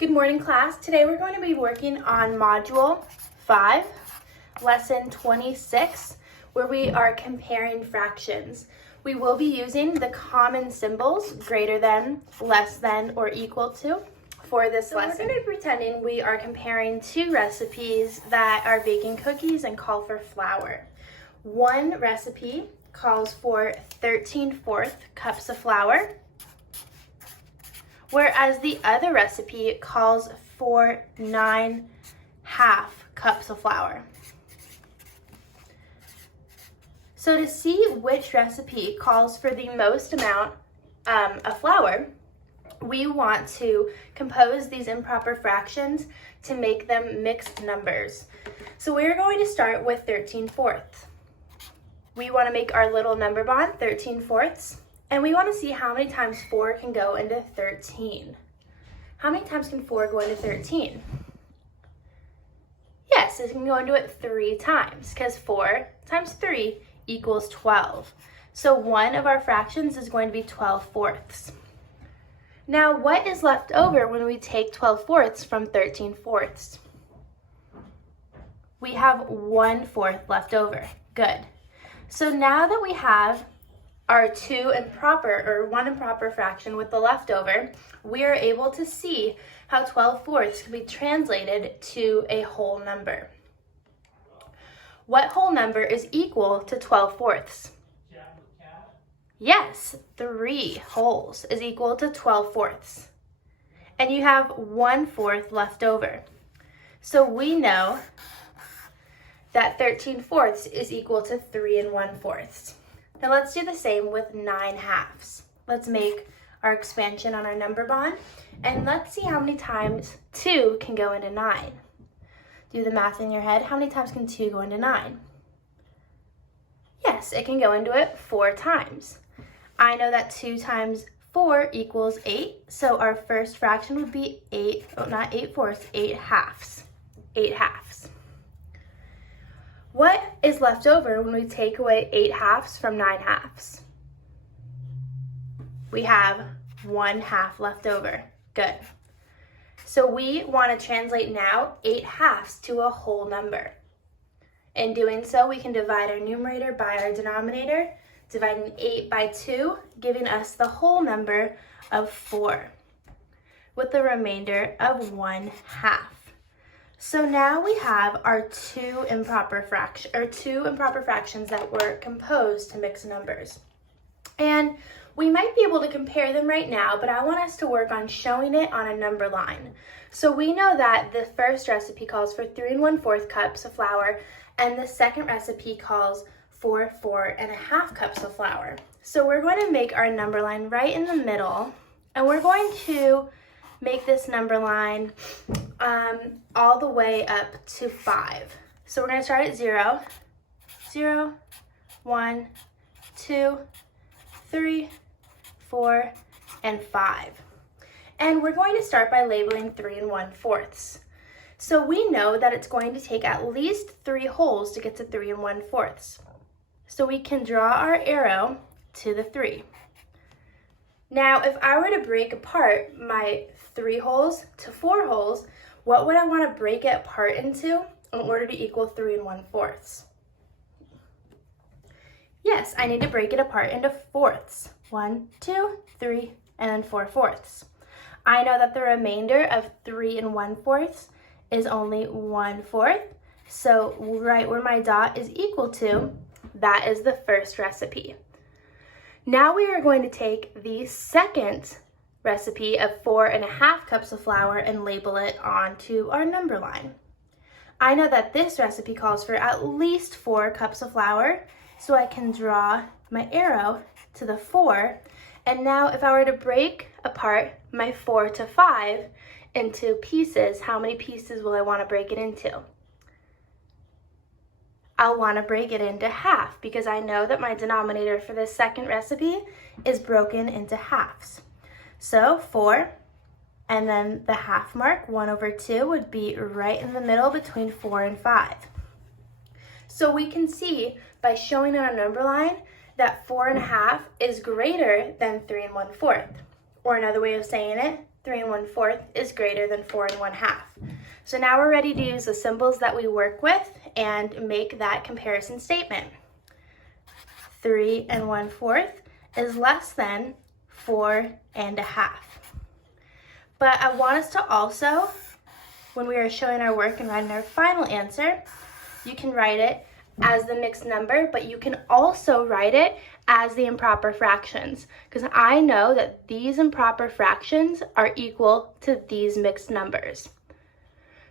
Good morning, class. Today we're going to be working on Module 5, Lesson 26, where we are comparing fractions. We will be using the common symbols greater than, less than, or equal to for this lesson. We're going to be pretending we are comparing two recipes that are baking cookies and call for flour. One recipe calls for 13/4 cups of flour, whereas the other recipe calls for 9/2 cups of flour. So to see which recipe calls for the most amount of flour, we want to compose these improper fractions to make them mixed numbers. So we're going to start with 13/4. We want to make our little number bond 13/4. And we want to see how many times 4 can go into 13. How many times can 4 go into 13? Yes, it can go into it 3 times, because 4 times 3 equals 12. So one of our fractions is going to be 12/4. Now, what is left over when we take 12/4 from 13/4? We have 1/4 left over. Good. So now that we have our one improper fraction with the leftover, we are able to see how 12/4 can be translated to a whole number. What whole number is equal to 12/4? Yes, 3 wholes is equal to 12/4. And you have 1/4 left over. So we know that 13/4 is equal to 3 1/4. Now let's do the same with 9/2. Let's make our expansion on our number bond, and let's see how many times 2 can go into 9. Do the math in your head. How many times can 2 go into 9? Yes, it can go into it 4 times. I know that 2 times 4 equals 8, so our first fraction would be 8 halves. 8 halves. What is left over when we take away 8 halves from 9 halves? We have 1/2 left over. Good. So we want to translate now 8 halves to a whole number. In doing so, we can divide our numerator by our denominator, dividing 8 by 2, giving us the whole number of 4, with the remainder of 1/2. So now we have our two improper fractions that were composed to mixed numbers. And we might be able to compare them right now, but I want us to work on showing it on a number line. So we know that the first recipe calls for 3 1/4 cups of flour, and the second recipe calls for 4.5 cups of flour. So we're going to make our number line right in the middle, and we're going to make this number line all the way up to 5. So we're going to start at 0, 0, 1, 2, 3, 4, and 5. And we're going to start by labeling 3 1/4. So we know that it's going to take at least 3 wholes to get to 3 1/4. So we can draw our arrow to the 3. Now, if I were to break apart my 3 wholes to 4 wholes, what would I want to break it apart into in order to equal 3 1/4? Yes, I need to break it apart into fourths. 1, 2, 3, and then 4/4. I know that the remainder of 3 1/4 is only 1/4. So right where my dot is equal to, that is the first recipe. Now we are going to take the second recipe of 4.5 cups of flour and label it onto our number line. I know that this recipe calls for at least 4 cups of flour, so I can draw my arrow to the 4. And now if I were to break apart my 4 to 5 into pieces, how many pieces will I want to break it into? I'll want to break it into half, because I know that my denominator for this second recipe is broken into halves. So 4, and then the half mark, 1/2, would be right in the middle between 4 and 5. So we can see by showing on our number line that 4.5 is greater than 3 1/4. Or another way of saying it, 3 1/4 is greater than 4 1/2. So now we're ready to use the symbols that we work with and make that comparison statement. 3 1/4 is less than 4 1/2. But I want us to also, when we are showing our work and writing our final answer, you can write it as the mixed number, but you can also write it as the improper fractions, because I know that these improper fractions are equal to these mixed numbers.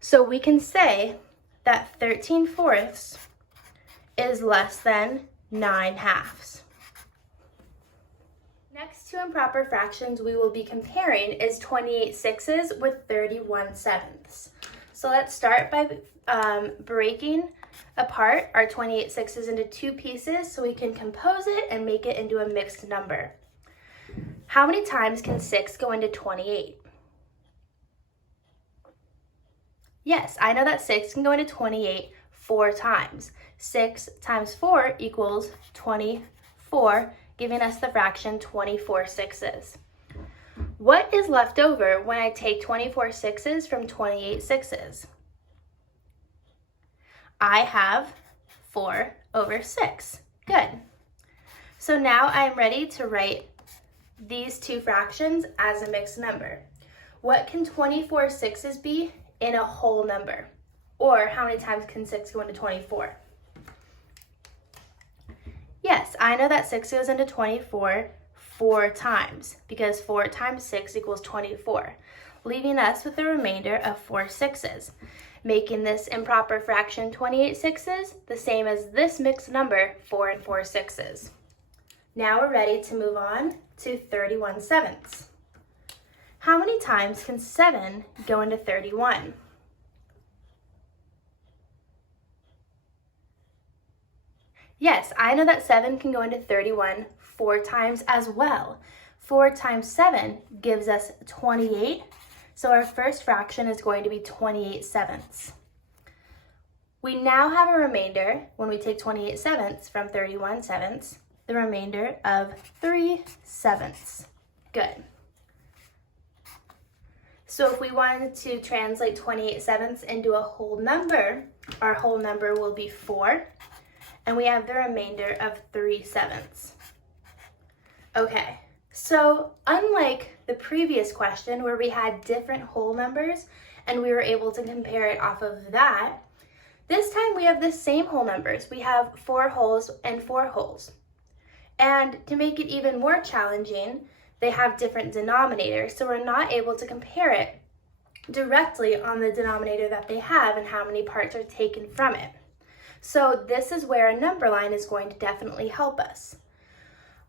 So we can say that 13/4 is less than 9/2. Next to improper fractions we will be comparing is 28/6 with 31/7. So let's start by breaking apart our 28/6 into two pieces so we can compose it and make it into a mixed number. How many times can 6 go into 28? Yes, I know that 6 can go into 28 4 times. 6 times 4 equals 24, giving us the fraction 24/6. What is left over when I take 24/6 from 28/6? I have 4/6. Good. So now I'm ready to write these two fractions as a mixed number. What can 24/6 be in a whole number? Or how many times can 6 go into 24? Yes, I know that 6 goes into 24 4 times, because 4 times 6 equals 24, leaving us with the remainder of 4 6s, making this improper fraction 28/6 the same as this mixed number 4 4/6. Now we're ready to move on to 31/7. How many times can 7 go into 31? Yes, I know that 7 can go into 31 4 times as well. 4 times 7 gives us 28, so our first fraction is going to be 28/7. We now have a remainder, when we take 28/7 from 31/7, the remainder of 3/7. Good. So if we wanted to translate 28/7 into a whole number, our whole number will be 4. And we have the remainder of 3/7. Okay, so unlike the previous question where we had different whole numbers and we were able to compare it off of that, this time we have the same whole numbers. We have 4 wholes and 4 wholes. And to make it even more challenging, they have different denominators, so we're not able to compare it directly on the denominator that they have and how many parts are taken from it. So this is where a number line is going to definitely help us.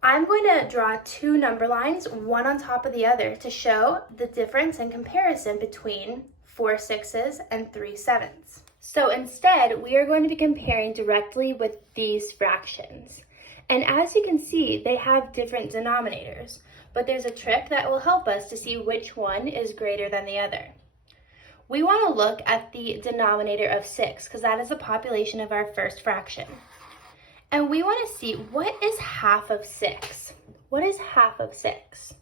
I'm going to draw 2 number lines, one on top of the other, to show the difference in comparison between 4 6s and 3 7s. So instead, we are going to be comparing directly with these fractions. And as you can see, they have different denominators, but there's a trick that will help us to see which one is greater than the other. We want to look at the denominator of 6, because that is the population of our first fraction. And we want to see, what is half of 6? What is half of 6?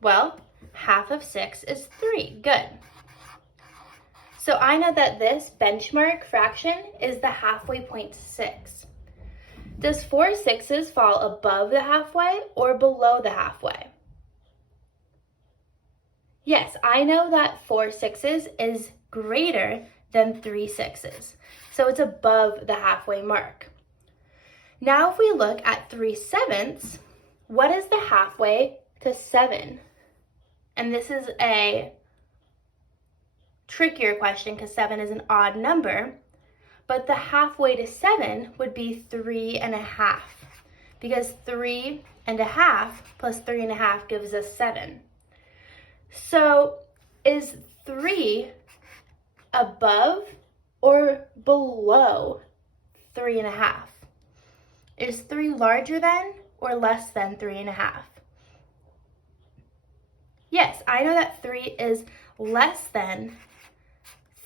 Well, half of 6 is 3. Good. So I know that this benchmark fraction is the halfway point to 6. Does 4 6s fall above the halfway or below the halfway? Yes, I know that 4 6s is greater than 3 6s, so it's above the halfway mark. Now if we look at 3 7s, what is the halfway to 7? And this is a trickier question because 7 is an odd number, but the halfway to 7 would be 3 1/2, because 3 1/2 plus 3 1/2 gives us 7. So is 3 above or below 3 1/2? Is 3 larger than or less than 3 1/2? Yes, I know that 3 is less than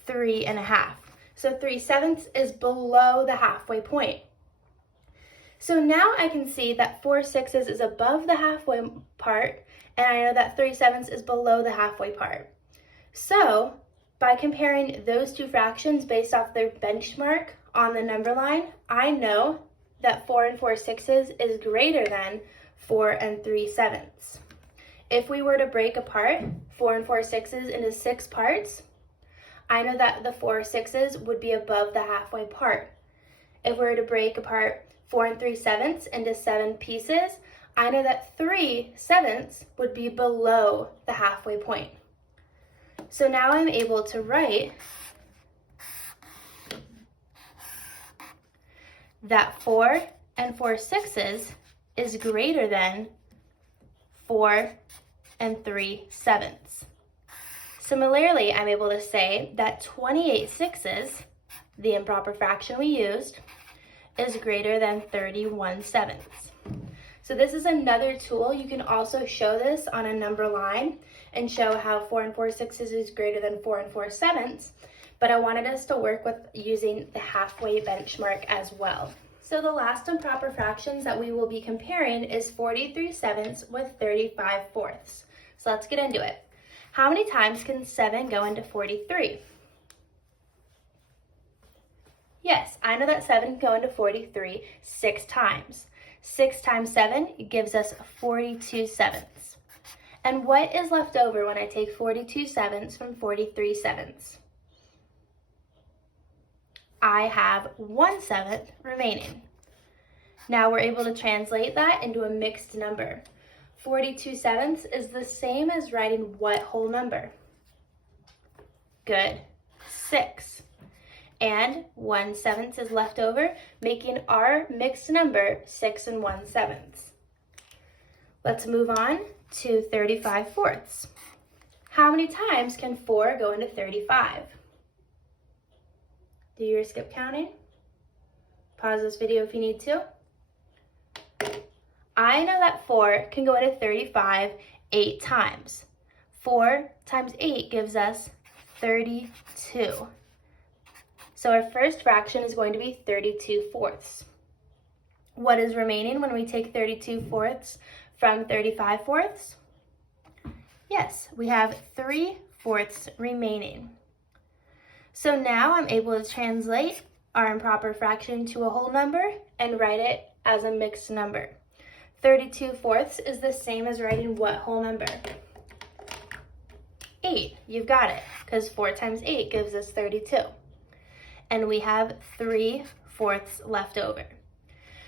3 1/2. So 3 7 is below the halfway point. So now I can see that 4 6s is above the halfway part and I know that 3/7 is below the halfway part. So by comparing those two fractions based off their benchmark on the number line, I know that 4 4/6 is greater than 4 3/7. If we were to break apart 4 4/6 into 6 parts, I know that the 4/6 would be above the halfway part. If we were to break apart 4 3/7 into 7 pieces, I know that 3/7 would be below the halfway point. So now I'm able to write that 4 4/6 is greater than 4 3/7. Similarly, I'm able to say that 28/6, the improper fraction we used, is greater than 31/7. So this is another tool. You can also show this on a number line and show how 4 4/6 is greater than 4 4/7, but I wanted us to work with using the halfway benchmark as well. So the last improper fractions that we will be comparing is 43/7 with 35/4. So let's get into it. How many times can 7 go into 43? Yes, I know that 7 can go into 43 6 times. 6 times 7 gives us 42/7. And what is left over when I take 42/7 from 43/7? I have 1/7 remaining. Now we're able to translate that into a mixed number. 42/7 is the same as writing what whole number? Good, 6. And 1/7 is left over, making our mixed number 6 1/7. Let's move on to 35/4. How many times can 4 go into 35? Do your skip counting. Pause this video if you need to. I know that 4 can go into 35 8 times. 4 times 8 gives us 32. So our first fraction is going to be 32/4. What is remaining when we take 32/4 from 35/4? Yes, we have 3/4 remaining. So now I'm able to translate our improper fraction to a whole number and write it as a mixed number. 32/4 is the same as writing what whole number? 8. You've got it, because 4 times 8 gives us 32. And we have 3/4 left over.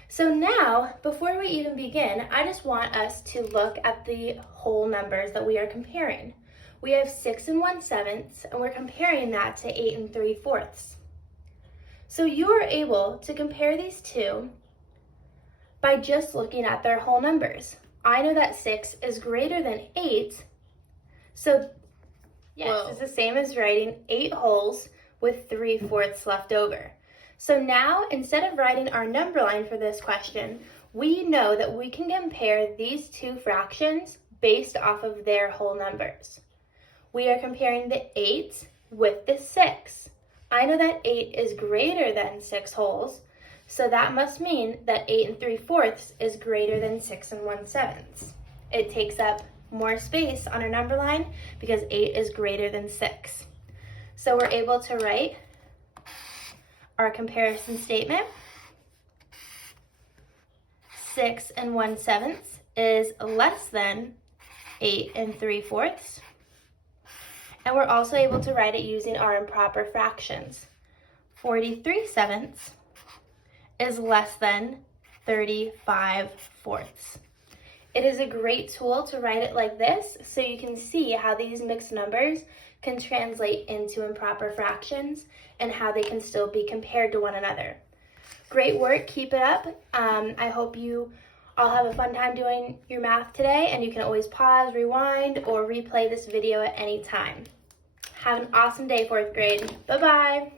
So now, before we even begin, I just want us to look at the whole numbers that we are comparing. We have 6 1/7, and we're comparing that to 8 3/4. So you are able to compare these two by just looking at their whole numbers. I know that 6 is greater than 8, so yes, it's the same as writing 8 wholes with 3/4 left over. So now, instead of writing our number line for this question, we know that we can compare these two fractions based off of their whole numbers. We are comparing the 8 with the 6. I know that 8 is greater than 6 wholes, so that must mean that 8 3/4 is greater than 6 1/7. It takes up more space on our number line because 8 is greater than 6. So we're able to write our comparison statement. 6 1/7 is less than 8 3/4. And we're also able to write it using our improper fractions. 43/7 is less than 35/4. It is a great tool to write it like this so you can see how these mixed numbers can translate into improper fractions and how they can still be compared to one another. Great work, keep it up. I hope you all have a fun time doing your math today, and you can always pause, rewind, or replay this video at any time. Have an awesome day, 4th grade. Bye-bye.